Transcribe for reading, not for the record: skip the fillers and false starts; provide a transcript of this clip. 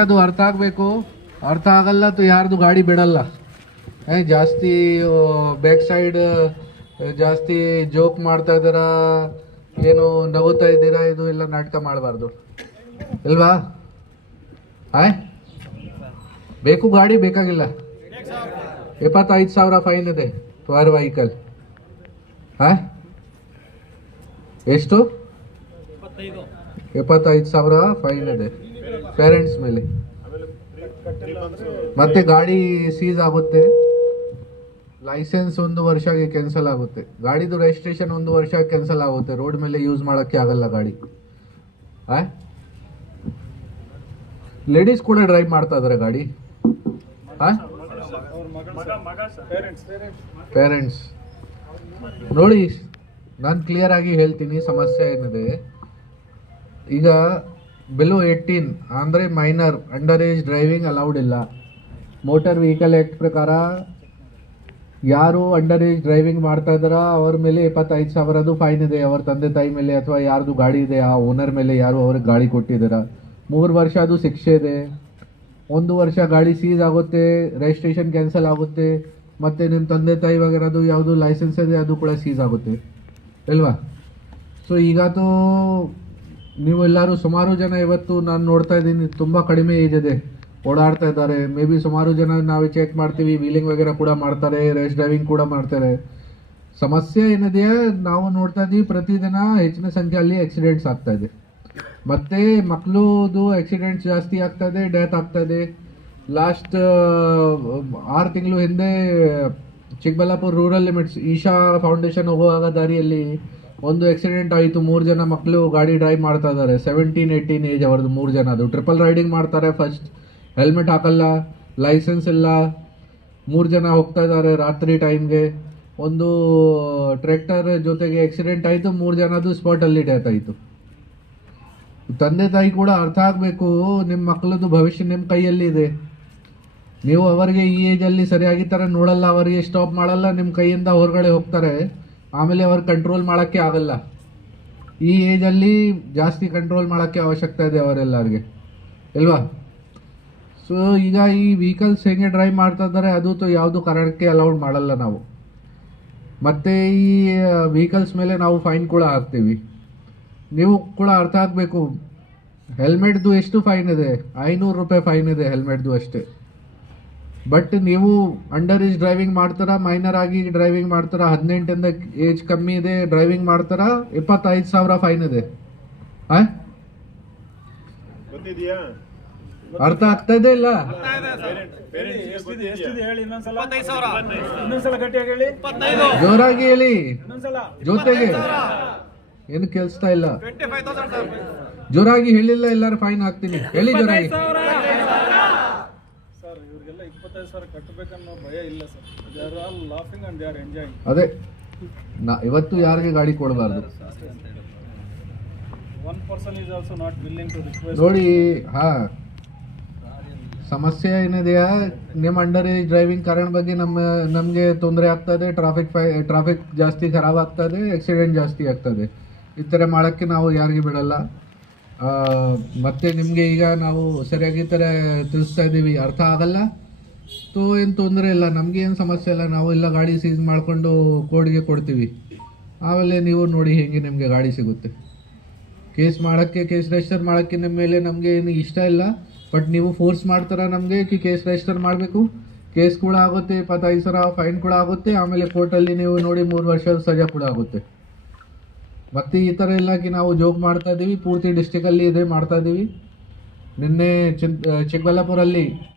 ಅದು ಅರ್ಥ ಆಗಬೇಕು. ಅರ್ಥ ಆಗಲ್ಲ तो ಯಾರ್ದು ಗಾಡಿ ಬಿಡಲ್ಲ. ಜಾಸ್ತಿ ಬ್ಯಾಕ್ ಸೈಡ್ ಜಾಸ್ತಿ ಜೋಕ್ ಮಾಡ್ತಾ ಇದ್ದೀರಾ, ಏನು ನಗುತ್ತಾ ಇದ್ದೀರಾ, ಇದು ಎಲ್ಲ ನಾಟಕ ಮಾಡಬಾರ್ದು ಇಲ್ವಾ? ಬೇಕು ಗಾಡಿ ಬೇಕಾಗಿಲ್ಲ. 75,000 ಫೈನ್ ಇದೆ ಪರ್ ವೆಹಿಕಲ್. ಎಷ್ಟು? 75,000 ಫೈನ್ ಇದೆ ಪೇರೆಂಟ್ಸ್ ಮೇಲೆ. ಮತ್ತೆ ಗಾಡಿ ಸೀಸ್ ಆಗುತ್ತೆ, ಲೈಸೆನ್ಸ್ 1 ವರ್ಷಕ್ಕೆ ಕ್ಯಾನ್ಸಲ್ ಆಗುತ್ತೆ, ಗಾಡಿದು ರಿಜಿಸ್ಟ್ರೇಷನ್ 1 ವರ್ಷ ಕ್ಯಾನ್ಸಲ್ ಆಗುತ್ತೆ, ರೋಡ್ ಮೇಲೆ ಯೂಸ್ ಮಾಡೋಕ್ಕೆ ಆಗಲ್ಲ ಗಾಡಿ. ಲೇಡೀಸ್ ಕೂಡ ಡ್ರೈವ್ ಮಾಡ್ತಾ ಇದಾರೆ ಗಾಡಿ. ಪೇರೆಂಟ್ಸ್ ನೋಡಿ, ನಾನು ಕ್ಲಿಯರ್ ಆಗಿ ಹೇಳ್ತೀನಿ ಸಮಸ್ಯೆ ಏನಿದೆ. ಈಗ ಬಿಲೋ 18 ಅಂದರೆ minor, under age driving allowed ಇಲ್ಲ. ಮೋಟಾರ್ ವೆಹಿಕಲ್ ಆ್ಯಕ್ಟ್ ಪ್ರಕಾರ ಯಾರು ಅಂಡರ್ ಏಜ್ ಡ್ರೈವಿಂಗ್ ಮಾಡ್ತಾ ಇದ್ದಾರ ಅವ್ರ ಮೇಲೆ 25,000 ಫೈನ್ ಇದೆ. ಅವ್ರ ತಂದೆ ತಾಯಿ ಮೇಲೆ ಅಥವಾ ಯಾರ್ದು ಗಾಡಿ ಇದೆ ಆ ಓನರ್ ಮೇಲೆ, ಯಾರು ಅವ್ರಿಗೆ ಗಾಡಿ ಕೊಟ್ಟಿದ್ದೀರ, 3 ವರ್ಷ ಅದು ಶಿಕ್ಷೆ ಇದೆ. 1 ವರ್ಷ ಗಾಡಿ ಸೀಸ್ ಆಗುತ್ತೆ, ರಿಜಿಸ್ಟ್ರೇಷನ್ ಕ್ಯಾನ್ಸಲ್ ಆಗುತ್ತೆ, ಮತ್ತು ನಿಮ್ಮ ತಂದೆ ತಾಯಿ ವಗೇರದು ಯಾವುದು ಲೈಸೆನ್ಸ್ ಇದೆ ಅದು ಕೂಡ ಸೀಸ್ ಆಗುತ್ತೆ ಅಲ್ವಾ? ಸೊ ಈಗತೂ ನೀವು ಎಲ್ಲರೂ ಸುಮಾರು ಜನ ಇವತ್ತು ನಾನು ನೋಡ್ತಾ ಇದ್ದೀನಿ ತುಂಬ ಕಡಿಮೆ ಏಜ್ ಇದೆ, ಓಡಾಡ್ತಾ ಇದ್ದಾರೆ. ಮೇ ಬಿ ಸುಮಾರು ಜನ ನಾವು ಚೆಕ್ ಮಾಡ್ತೀವಿ, ವೀಲಿಂಗ್ ವಗೇರೆ ಕೂಡ ಮಾಡ್ತಾರೆ, ರೇಸ್ ಡ್ರೈವಿಂಗ್ ಕೂಡ ಮಾಡ್ತಾರೆ. ಸಮಸ್ಯೆ ಏನಿದೆಯಾ ನಾವು ನೋಡ್ತಾ ಇದ್ದೀವಿ, ಪ್ರತಿದಿನ ಹೆಚ್ಚಿನ ಸಂಖ್ಯೆಯಲ್ಲಿ ಆಕ್ಸಿಡೆಂಟ್ಸ್ ಆಗ್ತಾ ಇದೆ. ಮತ್ತು ಮಕ್ಕಳದು ಆಕ್ಸಿಡೆಂಟ್ಸ್ ಜಾಸ್ತಿ ಆಗ್ತಾ ಇದೆ, ಡೆತ್ ಆಗ್ತಾ ಇದೆ. ಲಾಸ್ಟ್ 6 ತಿಂಗಳು ಹಿಂದೆ Chikkaballapur rural limits Isha foundation ಹೋಗುವಾಗ ದಾರಿಯಲ್ಲಿ ಒಂದು ಆಕ್ಸಿಡೆಂಟ್ ಆಯಿತು. 3 ಜನ ಮಕ್ಕಳು ಗಾಡಿ ಡ್ರೈವ್ ಮಾಡ್ತಾ ಇದ್ದಾರೆ, 17-18 ಏಜ್ ಅವ್ರದ್ದು 3 ಜನ. ಅದು ಟ್ರಿಪಲ್ ರೈಡಿಂಗ್ ಮಾಡ್ತಾರೆ, ಫಸ್ಟ್ ಹೆಲ್ಮೆಟ್ ಹಾಕಲ್ಲ, ಲೈಸೆನ್ಸ್ ಇಲ್ಲ, 3 ಜನ ಹೋಗ್ತಾ ಇದ್ದಾರೆ ರಾತ್ರಿ ಟೈಮ್ಗೆ. ಒಂದು ಟ್ರ್ಯಾಕ್ಟರ್ ಜೊತೆಗೆ ಆಕ್ಸಿಡೆಂಟ್ ಆಯಿತು, 3 ಜನದು ಸ್ಪಾಟಲ್ಲಿ ಡೆತ್ ಆಯಿತು. ತಂದೆ ತಾಯಿ ಕೂಡ ಅರ್ಥ ಆಗಬೇಕು, ನಿಮ್ಮ ಮಕ್ಕಳದ್ದು ಭವಿಷ್ಯ ನಿಮ್ಮ ಕೈಯಲ್ಲಿ ಇದೆ. ನೀವು ಅವರಿಗೆ ಈ ಏಜಲ್ಲಿ ಸರಿಯಾಗಿ ಥರ ನೋಡಲ್ಲ, ಅವರಿಗೆ ಸ್ಟಾಪ್ ಮಾಡಲ್ಲ, ನಿಮ್ಮ ಕೈಯಿಂದ ಹೊರಗಡೆ ಹೋಗ್ತಾರೆ, ಆಮೇಲೆ ಅವ್ರು ಕಂಟ್ರೋಲ್ ಮಾಡೋಕ್ಕೆ ಆಗಲ್ಲ. ಈ ಏಜಲ್ಲಿ ಜಾಸ್ತಿ ಕಂಟ್ರೋಲ್ ಮಾಡೋಕ್ಕೆ ಅವಶ್ಯಕತೆ ಇದೆ ಅವರೆಲ್ಲರಿಗೆ ಅಲ್ವಾ? ಸೊ ಈಗ ಈ ವೆಹಿಕಲ್ಸ್ ಹೆಂಗೆ ಡ್ರೈವ್ ಮಾಡ್ತಾ ಇದ್ದಾರೆ ಅದು ಯಾವುದು ಕಾರಣಕ್ಕೆ ಅಲೌಡ್ ಮಾಡಲ್ಲ ನಾವು. ಮತ್ತು ಈ ವೆಹಿಕಲ್ಸ್ ಮೇಲೆ ನಾವು ಫೈನ್ ಕೂಡ ಹಾಕ್ತೀವಿ. ನೀವು ಕೂಡ ಅರ್ಥ ಆಗಬೇಕು, ಹೆಲ್ಮೆಟ್ದು ಎಷ್ಟು ಫೈನ್ ಇದೆ? 500 ರೂಪಾಯಿ ಫೈನ್ ಇದೆ ಹೆಲ್ಮೆಟ್ದು ಅಷ್ಟೇ. ಬಟ್ ನೀವು ಅಂಡರ್ ಏಜ್ ಡ್ರೈವಿಂಗ್ ಮಾಡ್ತಾರ, ಮೈನರ್ ಆಗಿ ಡ್ರೈವಿಂಗ್ ಮಾಡ್ತಾರ, 18ಇಂದ ಏಜ್ ಕಮ್ಮಿ ಇದೆ ಡ್ರೈವಿಂಗ್ ಮಾಡ್ತಾರ, 25,000 ಫೈನ್ ಇದೆ. ಅರ್ಥ ಆಗ್ತಾ ಇದೆ ಇಲ್ಲ? ಜೋರಾಗಿ ಹೇಳಿ, ಜೊತೆಗೆ ಏನು ಕೇಳಿಸ್ತಾ ಇಲ್ಲ. ಜೋರಾಗಿ ಹೇಳಿಲ್ಲ, ಎಲ್ಲರೂ ಫೈನ್ ಹಾಕ್ತೀನಿ ಹೇಳಿ ಜೋರಾಗಿ. ಅದೇ ಇವತ್ತು ಯಾರಿಗೆ ಗಾಡಿ ಕೊಡಬಾರ್ದು ನೋಡಿ. ಸಮಸ್ಯೆ ಏನಿದೆಯಾ, ನಿಮ್ಮ ಅಂಡರ್ ಏಜ್ ಡ್ರೈವಿಂಗ್ ಕಾರಣ ಬಗ್ಗೆ ನಮಗೆ ತೊಂದರೆ ಆಗ್ತದೆ, ಟ್ರಾಫಿಕ್ ಜಾಸ್ತಿ ಖರಾಬ್ ಆಗ್ತದೆ, ಆಕ್ಸಿಡೆಂಟ್ ಜಾಸ್ತಿ ಆಗ್ತದೆ. ಈ ಥರ ಮಾಡೋಕ್ಕೆ ನಾವು ಯಾರಿಗೆ ಬಿಡಲ್ಲ. ಮತ್ತು ನಿಮಗೆ ಈಗ ನಾವು ಸರಿಯಾಗಿ ಥರ ತಿಳಿಸ್ತಾ ಇದ್ದೀವಿ, ಅರ್ಥ ಆಗಲ್ಲ ತೋ ಏನು ತೊಂದರೆ ಇಲ್ಲ, ನಮಗೆ ಏನು ಸಮಸ್ಯೆ ಇಲ್ಲ. ನಾವು ಎಲ್ಲ ಗಾಡಿ ಸೀಸ್ ಮಾಡಿಕೊಂಡು ಕೋರ್ಟ್ಗೆ ಕೊಡ್ತೀವಿ, ಆಮೇಲೆ ನೀವು ನೋಡಿ ಹೇಗೆ ನಿಮಗೆ ಗಾಡಿ ಸಿಗುತ್ತೆ. ಕೇಸ್ ರಿಜಿಸ್ಟರ್ ಮಾಡೋಕ್ಕೆ ನಿಮ್ಮ ಮೇಲೆ ನಮಗೆ ಏನು ಇಷ್ಟ ಇಲ್ಲ, ಬಟ್ ನೀವು ಫೋರ್ಸ್ ಮಾಡ್ತಾರ ನಮಗೆ ಕೇಸ್ ರಿಜಿಸ್ಟರ್ ಮಾಡಬೇಕು. ಕೇಸ್ ಕೂಡ ಆಗುತ್ತೆ, 25,000 ಫೈನ್ ಕೂಡ ಆಗುತ್ತೆ, ಆಮೇಲೆ ಕೋರ್ಟಲ್ಲಿ ನೀವು ನೋಡಿ 3 ವರ್ಷದ ಸಜಾ ಕೂಡ ಆಗುತ್ತೆ. ಮತ್ತು ಈ ಥರ ಎಲ್ಲ ನಾವು ಜೋಕ್ ಮಾಡ್ತಾ ಇದ್ದೀವಿ, ಪೂರ್ತಿ ಡಿಸ್ಟಿಕಲ್ಲಿ ಇದೇ ಮಾಡ್ತಾ ಇದ್ದೀವಿ. ನಿನ್ನೆ ಚಿಕ್ಕಬಳ್ಳಾಪುರಲ್ಲಿ